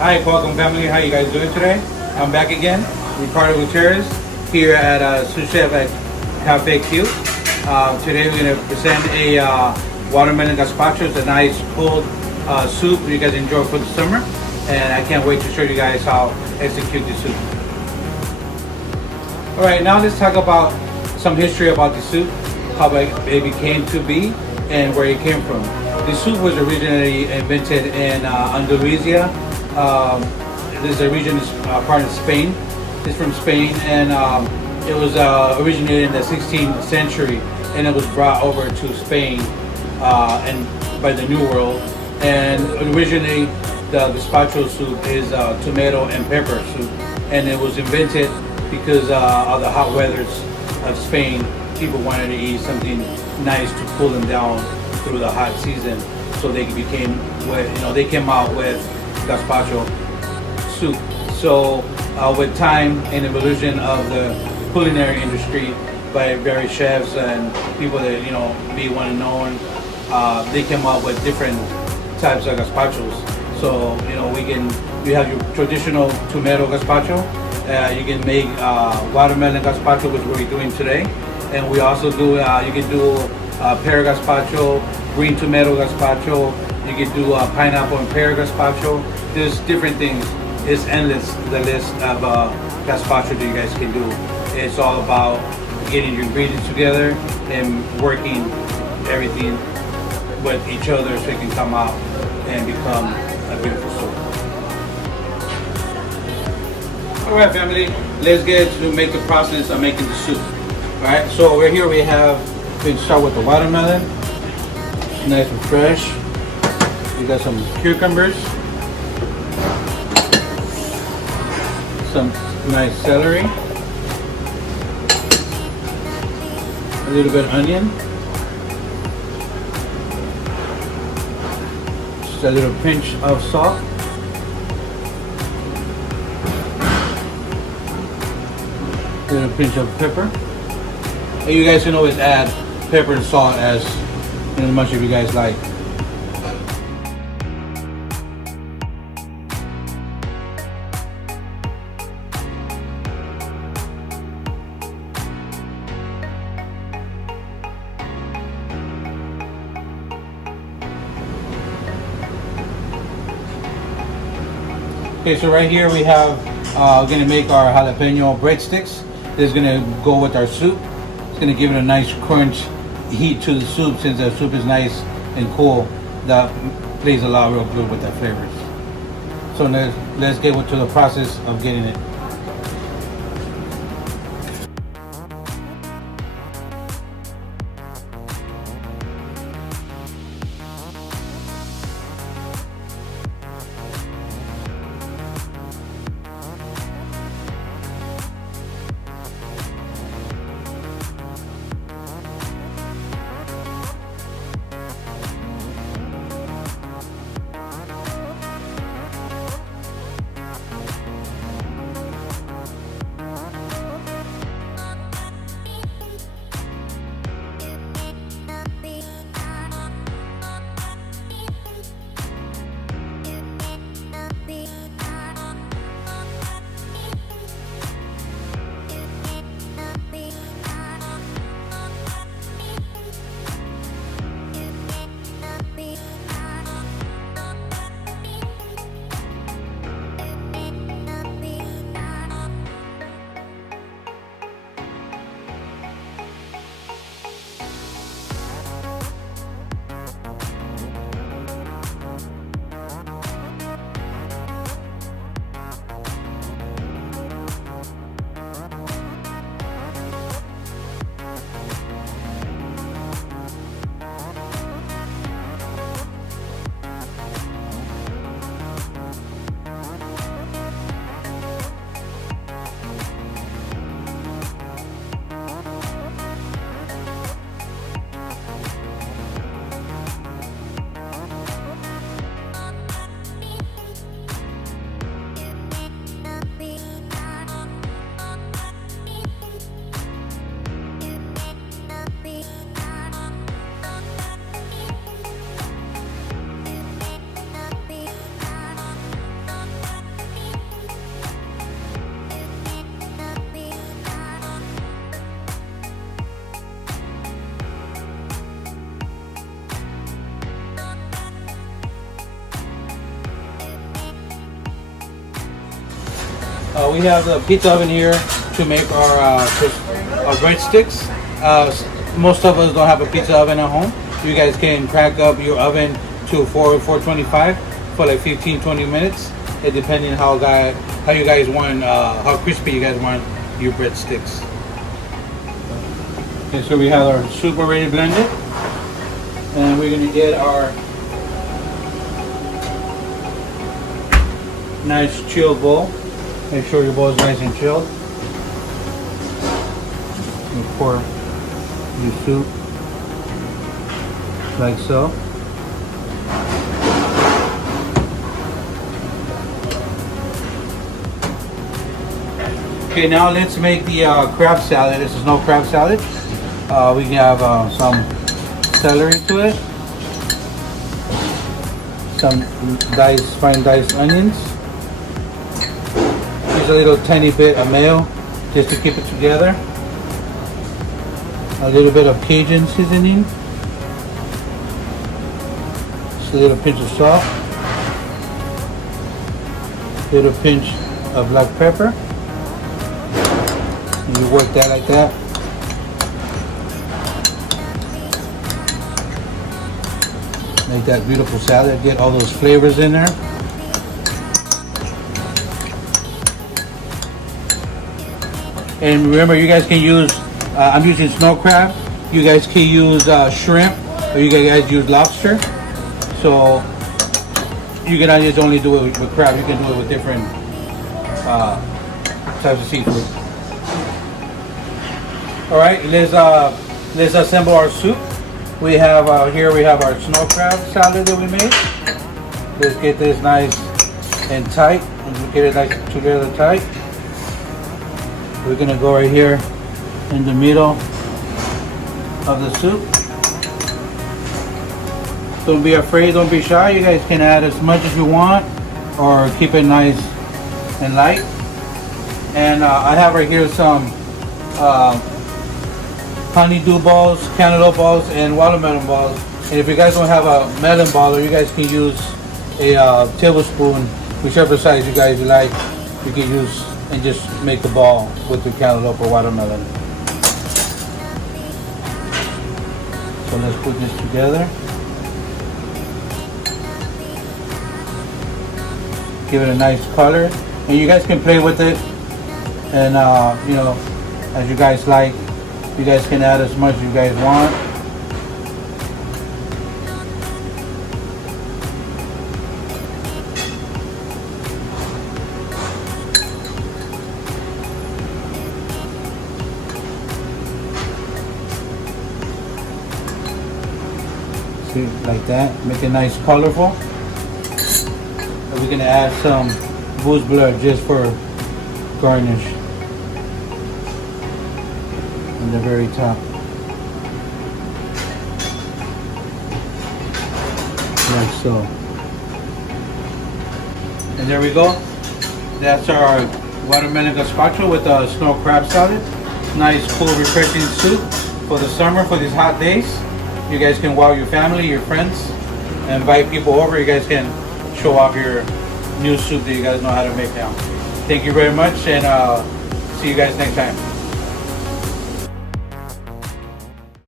Hi, welcome family. How you guys doing today? I'm back again, Ricardo Gutierrez, here at Sous Chef at Cafe Q. Today we're going to present a watermelon gazpacho. It's a nice cold soup you guys enjoy for the summer, and I can't wait to show you guys how to execute this soup. All right, now let's talk about some history about the soup, how it became to be, and where it came from. The soup was originally invented in Andalusia. This region is part of Spain. It's from Spain, and it was originated in the 16th century, and it was brought over to Spain and by the New World. And originally, the gazpacho soup is tomato and pepper soup, and it was invented because of the hot weathers of Spain. People wanted to eat something nice to cool them down through the hot season, so they became, they came out with gazpacho soup. So with time and evolution of the culinary industry by various chefs and people that be well known, they came up with different types of gazpachos. So you have your traditional tomato gazpacho. You can make watermelon gazpacho, which we're doing today, and we also do. You can do pear gazpacho, green tomato gazpacho. You can do pineapple and pear gazpacho. There's different things. It's endless, the list of gazpacho that you guys can do. It's all about getting your ingredients together and working everything with each other so it can come out and become a beautiful soup. Alright family, let's get to make the process of making the soup. Alright, so over here we start with the watermelon, nice and fresh. We got some cucumbers, some nice celery, a little bit of onion, just a little pinch of salt, a little pinch of pepper. And you guys can always add pepper and salt as much as you guys like. Okay, so right here we have gonna make our jalapeno breadsticks. This is gonna go with our soup. It's gonna give it a nice crunch heat to the soup. Since the soup is nice and cool, that plays a lot real good with the flavors. So let's get to the process of getting it. We have the pizza oven here to make our breadsticks. Most of us don't have a pizza oven at home. You guys can crack up your oven to 425 for like 15-20 minutes, depending how you guys want, how crispy you guys want your breadsticks. Okay, so we have our soup already blended, and we're gonna get our nice chilled bowl. Make sure your bowl is nice and chilled. You pour your soup like so. Okay, now let's make the crab salad. This is no crab salad. We can have some celery to it, some fine diced onions. Use a little tiny bit of mayo just to keep it together. A little bit of Cajun seasoning. Just a little pinch of salt. A little pinch of black pepper. And you work that like that. Make that beautiful salad. Get all those flavors in there. And remember, you guys can use, I'm using snow crab. You guys can use shrimp, or you guys use lobster. So you can not just only do it with crab, you can do it with different types of seafood. All right, let's assemble our soup. We have here we have our snow crab salad that we made. Let's get this nice and tight, and get it nice together tight. We're gonna go right here in the middle of the soup. Don't be afraid, don't be shy. You guys can add as much as you want, or keep it nice and light. And I have right here some honeydew balls, cantaloupe balls, and watermelon balls. And if you guys don't have a melon baller, you guys can use a tablespoon, whichever size you guys like. You can use and just make the ball with the cantaloupe or watermelon. So let's put this together. Give it a nice color, and you guys can play with it. And you know, as you guys like. You guys can add as much as you guys want. See, like that. Make it nice, colorful. And we're gonna add some goose blood just for garnish. On the very top, like so. And there we go. That's our watermelon gazpacho with a snow crab salad. Nice, cool, refreshing soup for the summer, for these hot days. You guys can wow your family, your friends, and invite people over. You guys can show off your new soup that you guys know how to make now. Thank you very much, and see you guys next time.